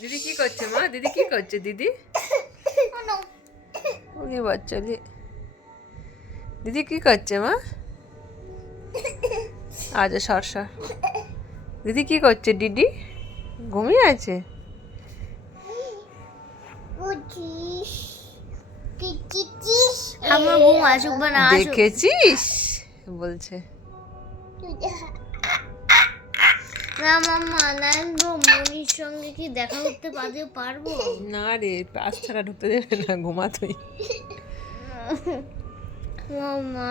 দিদি কি করছে মা? দিদি কি করছে? দিদি ওরে বাচ্চা দিদি কি করছে মা? আচ্ছা সর সর। দিদি কি করছে? দিদি ঘুমিয়ে আছে? আমার ঘুম আসুক বা না আসুক, দেখেছিস বলছে। না মাম্মা, নাইবো মনির সঙ্গে কি দেখা করতে পারবো? না রে, পাঁচ ছাড়া ঢুকতে দেবে না, ঘুমাতোই। মাম্মা